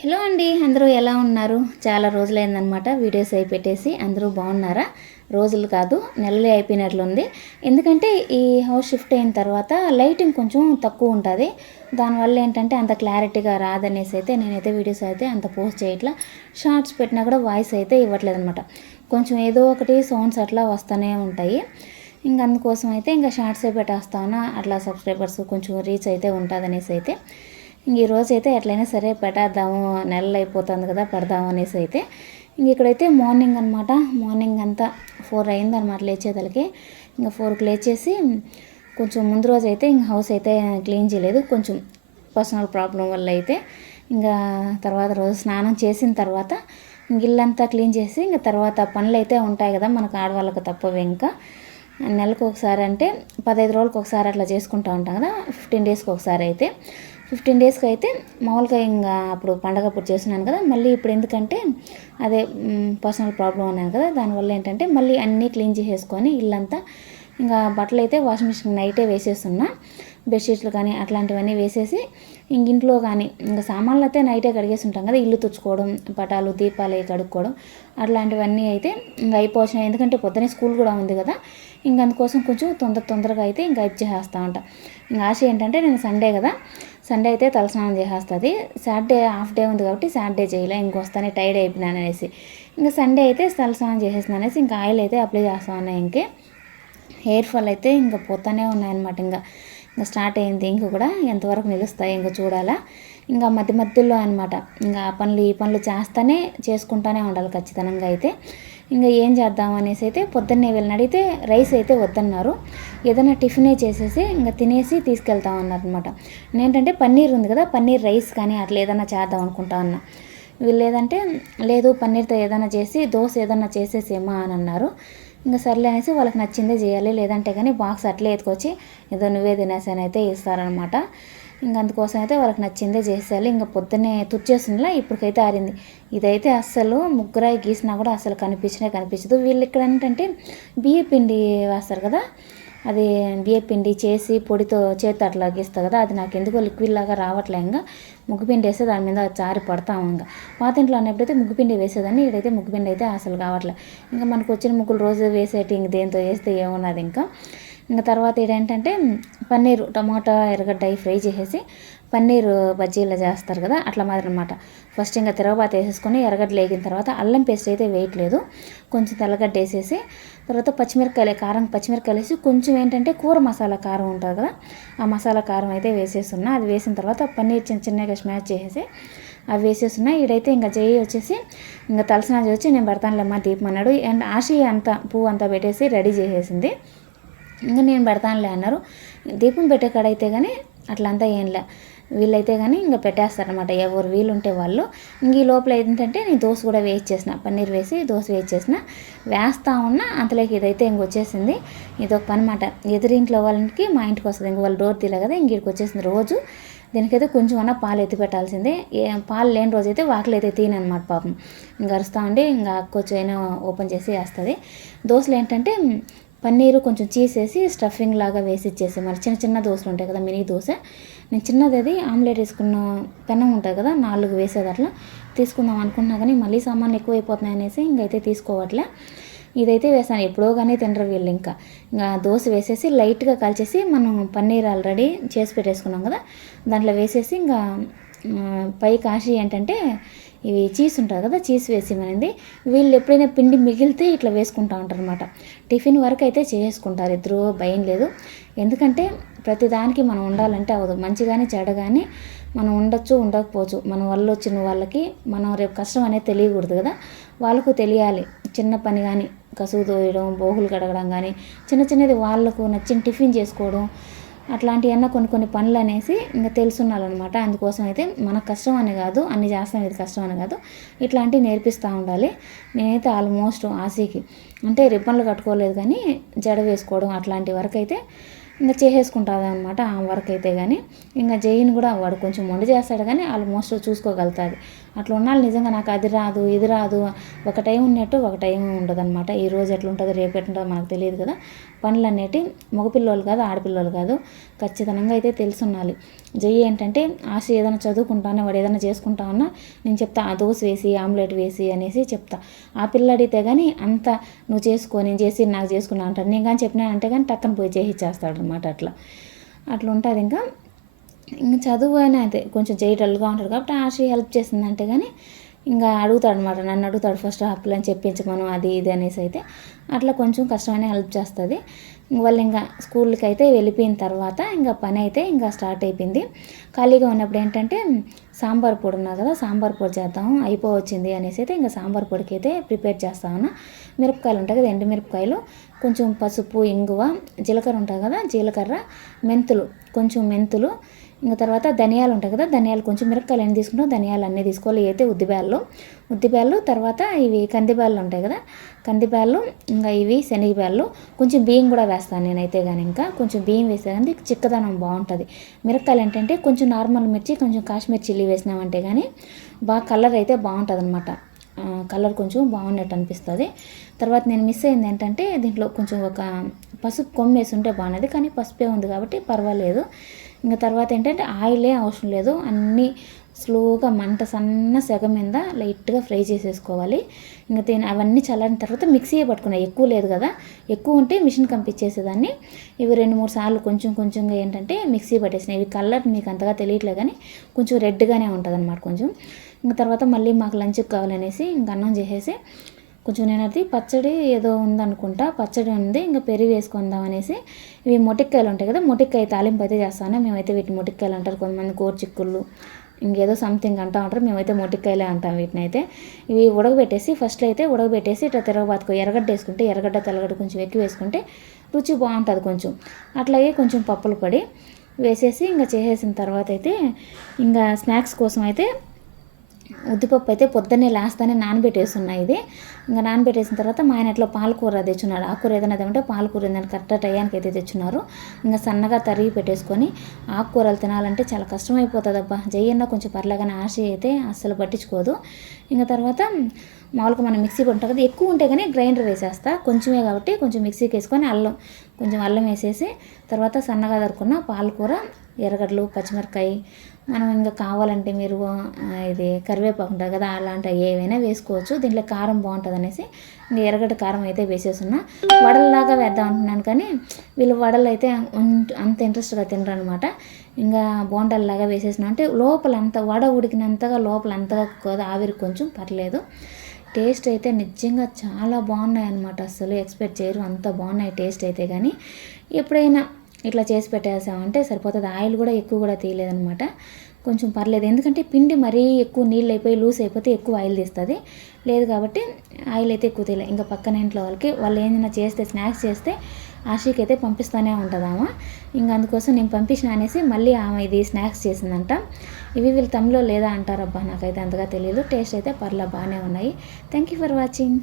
Hello అండి అందరూ ఎలా ఉన్నారు? చాలా రోజులైందనమాట వీడియోస్ అయి పెట్టేసి అందరూ బాగున్నారా? రోజులు కాదు నెలలే అయిపోయినట్లుంది. ఎందుకంటే ఈ హౌస్ షిఫ్ట్ అయిన తర్వాత లైటింగ్ కొంచెం తక్కువ ఉంటుంది. దానివల్ల ఏంటంటే అంత క్లారిటీగా రాదనేసి అయితే నేనైతే వీడియోస్ అయితే అంత పోస్ట్ చేయట్లా. షార్ట్స్ పెట్టినా కూడా వాయిస్ అయితే ఇవ్వట్లేదు అనమాట కొంచెం ఏదో ఒకటి సౌండ్స్ అట్లా వస్తూనే ఉంటాయి. ఇంకా అందుకోసం అయితే ఇంకా షార్ట్సే పెట్టేస్తాను. అట్లా సబ్స్క్రైబర్స్ కొంచెం రీచ్ అయితే ఉంటుంది అనేసి అయితే. ఈరోజు అయితే ఎట్లయినా సరే పెట్టేద్దాము నెలలు అయిపోతుంది కదా పెడదాము అనేసి అయితే ఇంక ఇక్కడైతే మార్నింగ్ అనమాట మార్నింగ్ అంతా ఫోర్ అయిందనమాట లేచేదలకి. ఇంకా ఫోర్కి లేచేసి కొంచెం ముందు రోజు అయితే ఇంక హౌస్ అయితే క్లీన్ చేయలేదు. కొంచెం పర్సనల్ ప్రాబ్లం వల్ల అయితే ఇంకా తర్వాత రోజు స్నానం చేసిన తర్వాత ఇంక ఇల్లంతా క్లీన్ చేసి ఇంకా తర్వాత పనులు అయితే ఉంటాయి కదా మనకు ఆడవాళ్ళకి తప్పవి ఇంకా. నెలకు ఒకసారి అంటే పదహైదు రోజులకు ఒకసారి అట్లా చేసుకుంటూ ఉంటాం కదా ఫిఫ్టీన్ డేస్కి ఒకసారి అయితే. ఫిఫ్టీన్ డేస్కి అయితే మామూలుగా ఇంకా అప్పుడు పండగ అప్పుడు చేస్తున్నాను కదా మళ్ళీ ఇప్పుడు ఎందుకంటే అదే పర్సనల్ ప్రాబ్లం అన్నాను కదా దానివల్ల ఏంటంటే మళ్ళీ అన్నీ క్లీన్ చేసేసుకొని ఇల్లంతా ఇంకా బట్టలు అయితే వాషింగ్ మిషన్ నైటే వేసేస్తున్నా బెడ్షీట్లు కానీ అట్లాంటివన్నీ వేసేసి ఇంక ఇంట్లో కానీ ఇంకా సామాన్లు అయితే నైటే కడిగేసి ఉంటాం కదా ఇల్లు తుచ్చుకోవడం పటాలు దీపాలు కడుక్కోవడం అట్లాంటివన్నీ అయితే ఇంకా అయిపోవచ్చు ఎందుకంటే పొద్దునే స్కూల్ కూడా ఉంది కదా ఇంక అందుకోసం కొంచెం తొందర తొందరగా అయితే ఇంకా అయిపు చేసేస్తూ ఉంటా. ఇంకా ఆశ ఏంటంటే నేను సండే కదా సండే అయితే తలస్నానం చేసేస్తుంది. సాటర్డే హాఫ్ డే ఉంది కాబట్టి సాటర్డే చేయలే ఇంకొస్తానే టైర్డ్ అయిపోయినాను అనేసి. ఇంకా సండే అయితే తలస్నానం చేసేస్తున్నాను అనేసి ఇంకా ఆయిల్ అయితే అప్లై చేస్తా ఉన్నాయి ఇంకే. హెయిర్ ఫాల్ అయితే ఇంకా పోతానే ఉన్నాయన్నమాట ఇంకా. ఇంకా స్టార్ట్ అయింది ఇంక కూడా ఎంతవరకు నిలుస్తాయి ఇంకా చూడాలా. ఇంకా మధ్య మధ్యలో అనమాట ఇంకా ఆ పనులు ఈ పనులు చేస్తానే చేసుకుంటానే ఉండాలి ఖచ్చితంగా అయితే. ఇంకా ఏం చేద్దాం అనేసి అయితే పొద్దున్నే వెళ్ళిన అడిగితే రైస్ అయితే వద్దన్నారు. ఏదైనా టిఫినే చేసేసి ఇంకా తినేసి తీసుకెళ్తాం అన్నారు అనమాట నేంటంటే పన్నీర్ ఉంది కదా పన్నీర్ రైస్ కానీ అట్లా ఏదైనా చేద్దాం అనుకుంటా అన్నా. వీళ్ళు లేదంటే లేదు పన్నీర్తో ఏదైనా చేసి దోశ ఏదైనా చేసేసేమా అని అన్నారు. ఇంకా సర్లే అనేసి వాళ్ళకి నచ్చిందే చేయాలి లేదంటే కానీ బాక్స్ అట్లే ఎత్తుకొచ్చి ఏదో నువ్వే తినేసాని అయితే ఇస్తారనమాట ఇంకా అందుకోసం అయితే వాళ్ళకి నచ్చిందే చేసేయాలి. ఇంకా పొద్దున్నే తుచ్చేసిందిలా ఇప్పటికైతే ఆరింది. ఇదైతే అస్సలు ముగ్గురాయి గీసినా కూడా అసలు కనిపించనే కనిపించదు. వీళ్ళు ఇక్కడ ఏంటంటే బియ్య పిండి వేస్తారు కదా అది బియ్య పిండి చేసి పొడితో చేతి అట్లా గీస్తారు కదా అది నాకు ఎందుకో లిక్విడ్ లాగా రావట్లే ఇంకా. ముగ్గుపిండి వేస్తే దాని మీద చారి పడతాము ఇంకా. పాత ఇంట్లో అన్నప్పుడైతే ముగ్గుపిండి వేసేదాన్ని ఇక్కడైతే ముగ్గుపిండి అయితే అసలు కావట్లే. ఇంకా మనకు వచ్చిన ముగ్గులు రోజు వేసేటి ఇంక దేంతో వేస్తే ఏమున్నది ఇంకా. ఇంకా తర్వాత ఏంటంటే పన్నీరు టమాటా ఎర్రగడ్డ ఫ్రై చేసేసి పన్నీరు బజ్జీలు చేస్తారు కదా అట్లా మాదిరి అనమాట ఫస్ట్ ఇంకా తిరగబాత వేసేసుకొని ఎర్రగడ్డ లేగిన తర్వాత అల్లం పేస్ట్ అయితే వేయట్లేదు. కొంచెం తెల్లగడ్డ వేసేసి తర్వాత పచ్చిమిరకాయలు కారం పచ్చిమిరకాయలు వేసి కొంచెం ఏంటంటే కూర మసాలా కారం ఉంటుంది కదా ఆ మసాలా కారం అయితే వేసేస్తున్నా. అది వేసిన తర్వాత పన్నీర్ చిన్న చిన్నగా స్మాష్ చేసేసి అవి వేసేస్తున్నా. ఈడైతే ఇంకా చేయి వచ్చేసి ఇంకా తలసనాజీ వచ్చి నేను పెడతానులేమ్మా దీపం అన్నాడు. అండ్ ఆశీ అంతా పువ్వు అంతా పెట్టేసి రెడీ చేసేసింది. ఇంకా నేను పెడతానులే అన్నారు. దీపం పెట్టే కాడైతే కానీ అట్లంతా ఏంలే వీళ్ళైతే కానీ ఇంకా పెట్టేస్తారనమాట ఎవరు వీలు ఉంటే వాళ్ళు. ఇంక ఈ లోపల ఏంటంటే నేను దోశ కూడా వేస్ట్ చేసిన. పన్నీర్ వేసి దోశ వేస్ట్ చేసిన. వేస్తా ఉన్నా అంతలోకి ఇదైతే ఇంక వచ్చేసింది. ఇదొక పని అనమాట ఎదురింట్లో వాళ్ళకి మా ఇంటికి వస్తుంది. ఇంక వాళ్ళు డోర్ తీలే కదా ఇంక వచ్చేసింది రోజు. దీనికైతే కొంచెం అన్న పాలు ఎత్తి పెట్టాల్సిందే. ఏ పాలు లేని రోజు అయితే వాకిలు అయితే తీనమాట పాపం. ఇంకా అరుస్తూ ఉండి ఇంకా కొంచెం అయినా ఓపెన్ చేసి వేస్తుంది. దోశలు ఏంటంటే పన్నీరు కొంచెం చీసేసి స్టఫింగ్ లాగా వేసి ఇచ్చేసి మరి చిన్న చిన్న దోశలు ఉంటాయి కదా మినీ దోశ. నేను చిన్నది అది ఆమ్లెట్ వేసుకున్న పెనం ఉంటుంది కదా నాలుగు వేసేది అట్లా. తీసుకుందాం అనుకున్నా కానీ మళ్ళీ సామాన్లు ఎక్కువ అయిపోతున్నాయి అనేసి ఇంకైతే తీసుకోవట్లే. ఇదైతే వేసాను. ఎప్పుడో కానీ తినరు వీళ్ళు ఇంకా. ఇంకా దోశ వేసేసి లైట్గా కాల్చేసి మనం పన్నీర్ ఆల్రెడీ చేసి పెట్టేసుకున్నాం కదా దాంట్లో వేసేసి ఇంకా పై కాశీ ఏంటంటే ఇవి చీజ్ ఉంటుంది కదా చీజ్ వేసి మనింది వీళ్ళు ఎప్పుడైనా పిండి మిగిలితే ఇట్లా వేసుకుంటా ఉంటారు అనమాట టిఫిన్ వరకు అయితే చేసుకుంటారు ఇద్దరు భయం లేదు. ఎందుకంటే ప్రతిదానికి మనం ఉండాలంటే అవ్వదు. మంచి కానీ చెడ కానీ మనం ఉండొచ్చు ఉండకపోవచ్చు. మన వల్ల వచ్చిన వాళ్ళకి మనం రేపు కష్టం అనేది తెలియకూడదు కదా. వాళ్ళకు తెలియాలి. చిన్న పని కానీ కసువు తోయడం బోగులు కడగడం కానీ చిన్న చిన్నది వాళ్ళకు నచ్చిన టిఫిన్ చేసుకోవడం అట్లాంటివన్నా కొన్ని కొన్ని పనులు అనేసి ఇంకా తెలుసున్నారనమాట. అందుకోసం అయితే మనకు కష్టం అని కాదు అన్ని చేస్తాం ఇది కష్టం అని కాదు ఇట్లాంటివి నేర్పిస్తూ ఉండాలి. నేనైతే ఆల్మోస్ట్ ఆశీకి. అంటే రిబ్బన్లు కట్టుకోలేదు కానీ జడ వేసుకోవడం అట్లాంటి వరకు అయితే ఇంకా చేసేసుకుంటుంది అనమాట ఆ వర్క్ అయితే కానీ ఇంకా జైన్ కూడా వాడు కొంచెం మొండి చేస్తాడు కానీ ఆల్మోస్ట్ చూసుకోగలుగుతుంది అట్లా ఉండాలి నిజంగా నాకు అది రాదు ఇది రాదు. ఒక టైం ఉన్నట్టు ఒక టైం ఉండదు అనమాట ఈ రోజు ఎట్లా ఉంటుంది రేపు ఎట్లుంటుందో మనకు తెలియదు కదా. పనులు అనేవి మగపిల్లలు కాదు ఆడపిల్లలు కాదు ఖచ్చితంగా అయితే తెలుసుండాలి. జయ్యి ఏంటంటే ఆశ ఏదైనా చదువుకుంటానో వాడు ఏదైనా చేసుకుంటా ఉన్నా నేను చెప్తా ఆ దోశ వేసి ఆమ్లెట్ వేసి అనేసి చెప్తా. ఆ పిల్ల అడిగితే కానీ అంత నువ్వు చేసుకో నేను చేసి నాకు చేసుకున్నా అంటాడు. నేను కానీ చెప్పినా అంటే కానీ టక్కన పోయి చేసిచ్చేస్తాడు అనమాట అట్లా. అట్లా ఉంటుంది ఇంకా. ఇంకా చదువు అయినా అయితే కొంచెం చేయటల్గా ఉంటాడు కాబట్టి ఆశ హెల్ప్ చేసిందంటే కానీ ఇంకా అడుగుతాడు అనమాట నన్ను అడుగుతాడు ఫస్ట్ హక్కులని పిల్లని చెప్పించమను అది ఇది అనేసి అయితే. అట్లా కొంచెం కష్టమైన హెల్ప్ చేస్తుంది. వాళ్ళు ఇంకా స్కూల్కి అయితే వెళ్ళిపోయిన తర్వాత ఇంకా పని అయితే ఇంకా స్టార్ట్ అయిపోయింది. ఖాళీగా ఉన్నప్పుడు ఏంటంటే సాంబార్ పొడి ఉన్నా కదా సాంబార్ పొడి చేద్దాం అయిపోవచ్చింది అనేసి అయితే ఇంకా సాంబార్ పొడికి అయితే ప్రిపేర్ చేస్తాను మిరపకాయలు ఉంటాయి కదా ఎండు మిరపకాయలు కొంచెం పసుపు ఇంగువ జీలకర్ర ఉంటుంది కదా జీలకర్ర మెంతులు కొంచెం మెంతులు ఇంకా తర్వాత ధనియాలు ఉంటాయి కదా ధనియాలు కొంచెం మిరపకాయలు ఎన్ని తీసుకుంటాం ధనియాలు అన్నీ తీసుకోవాలి అయితే ఉద్దిబ్యాళ్ళు ఉద్దిబ్యాళ్ళు తర్వాత ఇవి కందిబ్యాళ్ళు ఉంటాయి కదా కందిబ్యాళ్ళు ఇంకా ఇవి శనగబ్యాళ్ళు. కొంచెం బియ్యం కూడా వేస్తాను నేనైతే కానీ ఇంకా. కొంచెం బియ్యం వేస్తే కానీ చిక్కదనం బాగుంటుంది. మిరపకాయలు ఏంటంటే కొంచెం నార్మల్ మిర్చి కొంచెం కాశ్మీర్ చిల్లీ వేసినామంటే కానీ బాగా కలర్ అయితే బాగుంటుంది అనమాట కలర్ కొంచెం బాగున్నట్టు అనిపిస్తుంది. తర్వాత నేను మిస్ అయింది ఏంటంటే దీంట్లో కొంచెం ఒక పసుపు కొమ్మ వేసి ఉంటే బాగున్నది కానీ పసుపే ఉంది కాబట్టి పర్వాలేదు. ఇంకా తర్వాత ఏంటంటే ఆయిలే అవసరం లేదు. అన్నీ స్లోగా మంట సన్న సెగ మీద లైట్గా ఫ్రై చేసేసుకోవాలి. ఇంకా దీని అవన్నీ చల్లని తర్వాత మిక్సీ పట్టుకున్నాయి ఎక్కువ లేదు కదా. ఎక్కువ ఉంటే మిషన్ పంపించేసేదాన్ని ఇవి రెండు మూడు సార్లు కొంచెం కొంచెంగా ఏంటంటే మిక్సీ పట్టేసినాయి ఇవి కలర్ మీకు అంతగా తెలియట్లేదు కానీ కొంచెం రెడ్గానే ఉంటుంది అనమాట కొంచెం. ఇంకా తర్వాత మళ్ళీ మాకు లంచ్కి కావాలనేసి ఇంకా అన్నం చేసేసి కొంచెం నేను అది పచ్చడి ఏదో ఉందనుకుంటా పచ్చడి ఉంది ఇంకా పెరుగు వేసుకుందాం అనేసి ఇవి మొటిక్కాయలు ఉంటాయి కదా మొటిక్కాయ తాలింపు అయితే చేస్తాను. మేమైతే వీటిని మొటిక్కాయలు అంటారు కొంతమంది కోర్చిక్కుళ్ళు ఇంకేదో సంథింగ్ అంటూ ఉంటారు. మేమైతే మొటిక్కాయలే అంటాం వీటిని అయితే. ఇవి ఉడకబెట్టేసి ఫస్ట్లో అయితే ఉడకబెట్టేసి ఇట్లా తిరగబాతుకో ఎర్రగడ్డ వేసుకుంటే ఎర్రగడ్డ తెల్లగడ్డ కొంచెం ఎక్కువ వేసుకుంటే రుచి బాగుంటుంది కొంచెం. అట్లాగే కొంచెం పప్పులు పడి వేసేసి ఇంకా చేసేసిన తర్వాత అయితే ఇంకా స్నాక్స్ కోసం అయితే ఉద్దిపప్పు అయితే పొద్దున్నే లేస్తానే నానబెట్టేస్తున్నాయి ఇది. ఇంకా నానబెట్టేసిన తర్వాత మా ఆయన ఎట్లా పాలకూర తెచ్చున్నాడు. ఆకుకూర ఏదైనా తెమ్మంటే పాలకూర ఏదైనా కరెక్ట్ టయానికి అయితే తెచ్చున్నారు. ఇంకా సన్నగా తరిగి పెట్టేసుకొని ఆకుకూరలు తినాలంటే చాలా కష్టమైపోతుంది అబ్బా జయ్యన్న కొంచెం పర్లేగానే ఆశ అయితే అస్సలు పట్టించుకోదు. ఇంకా తర్వాత మామూలుగా మనం మిక్సీ ఉంటుంది కదా ఎక్కువ ఉంటే కానీ గ్రైండర్ వేసేస్తా. కొంచెమే కాబట్టి కొంచెం మిక్సీకి వేసుకొని అల్లం కొంచెం అల్లం వేసేసి తర్వాత సన్నగా దొరుకున్న పాలకూర ఎర్రగడ్డలు పచ్చిమిరకాయ మనం ఇంకా కావాలంటే మీరు ఇది కరివేపాకు ఉంటుంది కదా అలాంటివి ఏవైనా వేసుకోవచ్చు. దీంట్లో కారం బాగుంటుంది అనేసి ఇంకా ఎర్రగడ్డ కారం అయితే వేసేస్తున్నా. వడల్లాగా వేద్దాం అంటున్నాను కానీ వీళ్ళు వడలు అయితే అంత ఇంట్రెస్ట్గా తినరు అనమాట ఇంకా బోండాల్లాగా వేసేసిన అంటే లోపల అంత వడ ఉడికినంతగా లోపల అంతగా కదా ఆవిరి కొంచెం పర్లేదు. టేస్ట్ అయితే నిజంగా చాలా బాగున్నాయి అనమాట అసలు ఎక్స్పెక్ట్ చేయరు అంత బాగున్నాయి టేస్ట్ అయితే కానీ. ఎప్పుడైనా ఇట్లా చేసి పెట్టేసామంటే సరిపోతుంది. ఆయిల్ కూడా ఎక్కువ కూడా తీయలేదనమాట కొంచెం పర్లేదు. ఎందుకంటే పిండి మరీ ఎక్కువ నీళ్ళు అయిపోయి లూస్ అయిపోతే ఎక్కువ ఆయిల్ తీస్తుంది. లేదు కాబట్టి ఆయిల్ అయితే ఎక్కువ తీయలేదు ఇంకా పక్కన ఇంట్లో వాళ్ళకి వాళ్ళు ఏదైనా చేస్తే స్నాక్స్ చేస్తే ఆశీకి అయితే పంపిస్తూనే ఉంటుందామా? ఇంకా అందుకోసం నేను పంపించిన అనేసి మళ్ళీ ఆమె ఇది స్నాక్స్ చేసిందంట. ఇవి వీళ్ళు తమిళలో లేదా అంటారబ్బా? నాకైతే అంతగా తెలియదు టేస్ట్ అయితే పర్లా బాగానే ఉన్నాయి. Thank you for watching